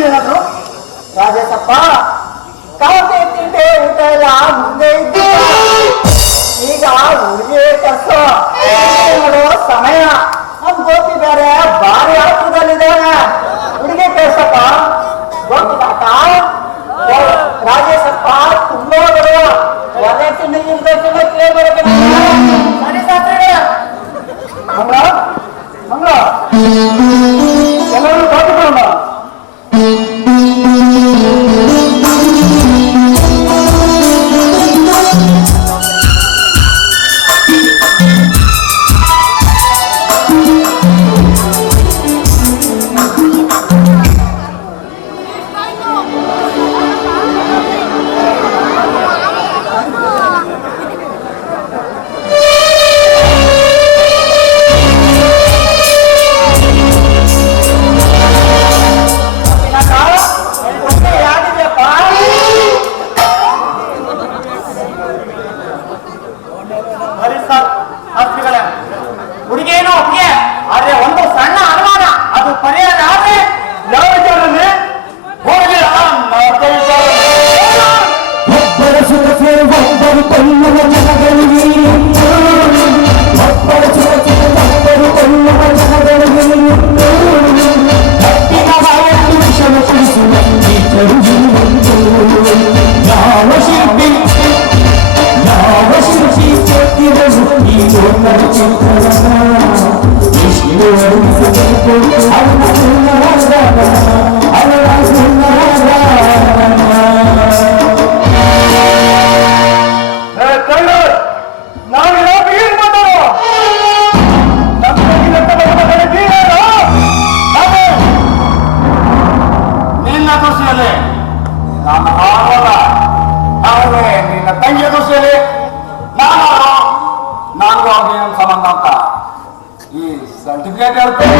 ಏನಾದ್ರು ರಾಜೇಶಪ್ಪ ಕಾಫಿ ತಿಂಡೆ ಊಟ ಎಲ್ಲ ಮುಂದೆ ಇದ್ದು. ಈಗ ಹುಡುಗಿ ಕಸ ನೋಡೋ ಸಮಯ. ನಮ್ ಗೋಪಿ ಬೇರೆ ಭಾರಿ ಆತುದಲ್ಲಿದ್ದಾನೆ ಹುಡುಗಿ ಕಳ್ಸಪ್ಪ ಗೋಪಿ ತಾತ. ರಾಜೇಶಪ್ಪ ತುಂಬಾ ಬರುವ ಒಳ್ಳೆ ತಿಂಡಿ ಇಲ್ದ ಬರಬೇಕು ಸರಿ ಎಲ್ಲರೂ ಕಾದುಕೊಳ್ಳೋಣ ನಾನು ಆರೋಲ್ಲ ಆದರೆ ನಿನ್ನ ತಂಗಿಯ ದೋಷಿಯಲ್ಲಿ ನಾನು ಆರೋ. ನನಗೂ ಅವ್ರಿಗೆ ಏನು ಸಂಬಂಧ ಅಂತ ಈ ಸರ್ಟಿಫಿಕೇಟ್ ಹೇಳ್ತೇನೆ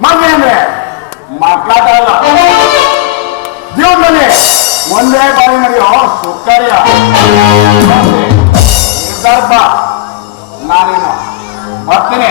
ಮನೆ ಅಂದ್ರೆ ಮಾತಾಡಲ್ಲ. ದೇವ್ರ ಮನೆ ಒಂದೇ ಬಾರಿ ನಡೆಯೋ ಸುಖರ್ಯ ನಿರ್ದರ್ಭ ನಾನೇನು? ಬರ್ತೀನಿ.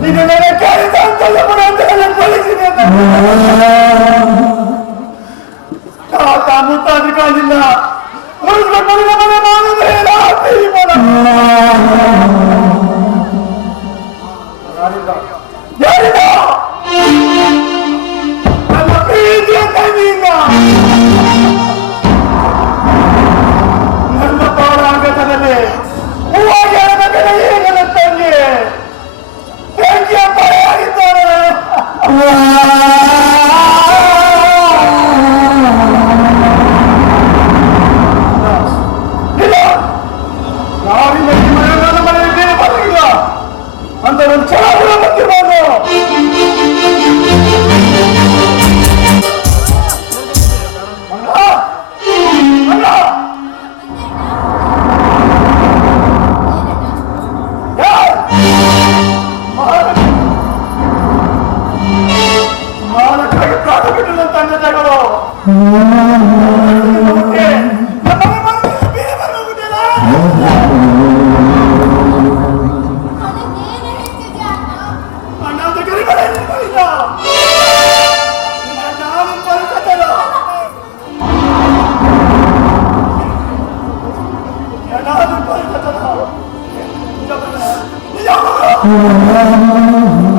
ಇದು ನನ್ನ ಕೆಲಸ ಅಂತಲ್ಲ Oh, my God.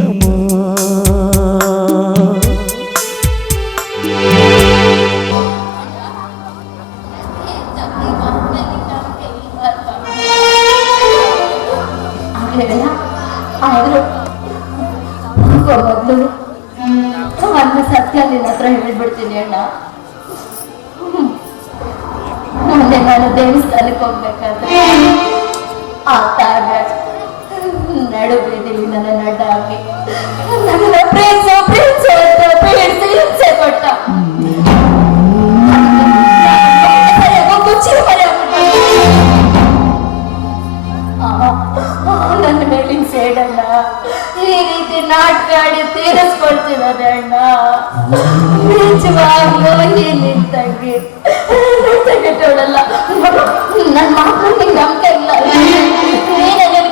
amor. ಈ ರೀತಿ ನಾಟಕ ಆಡಿ ತೀರಿಸ್ಕೊಳ್ತಿದ್ದಾರೆ ಅಣ್ಣ. ನಿಜವಾಗ್ಲೂ ಈ ನನ್ನ ಮಾತು ಇಲ್ಲ. ನೀನೇ ನಿನ್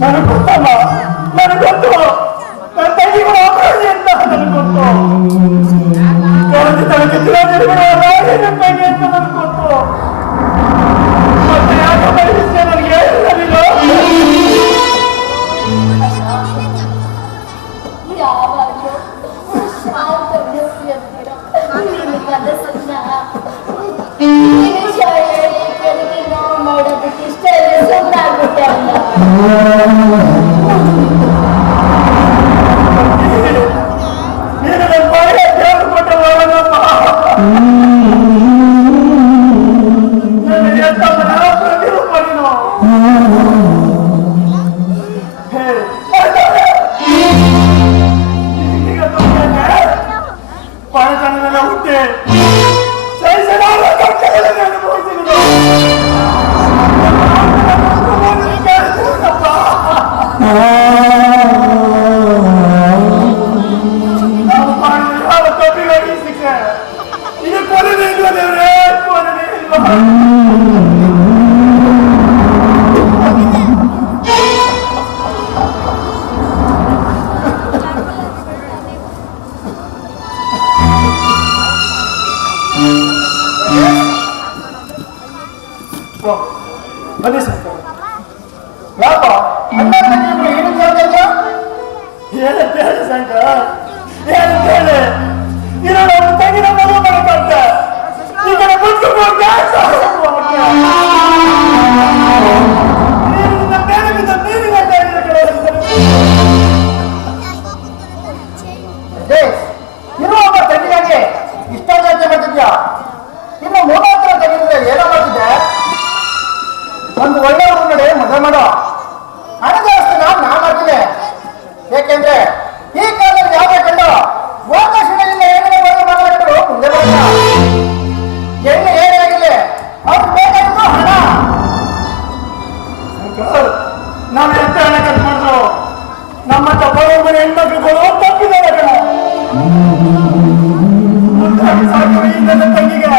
Anakosema ಮಾಡು. ನಾವು ನಾ ಮಾಡ್ತೀನಿ. ಏಕೆಂದ್ರೆ ಈ ಕಾಲದಲ್ಲಿ ಯಾವ ಕಂಡು ಏನೇ ಬಂದು ಮಾತಾಡಿದ್ರು ಮುಂದೆ ಹೆಣ್ಣು ಏನೇ ನಾನು ಎಂತ ಹಣ ನಮ್ಮ ತಪ್ಪರ ಮನೆ ಹೆಣ್ಮಕ್ಳುಗಳು ತಪ್ಪಿದ್ದಾರೆ ಕಣ. ನನ್ನ ತಂಗಿಗೆ.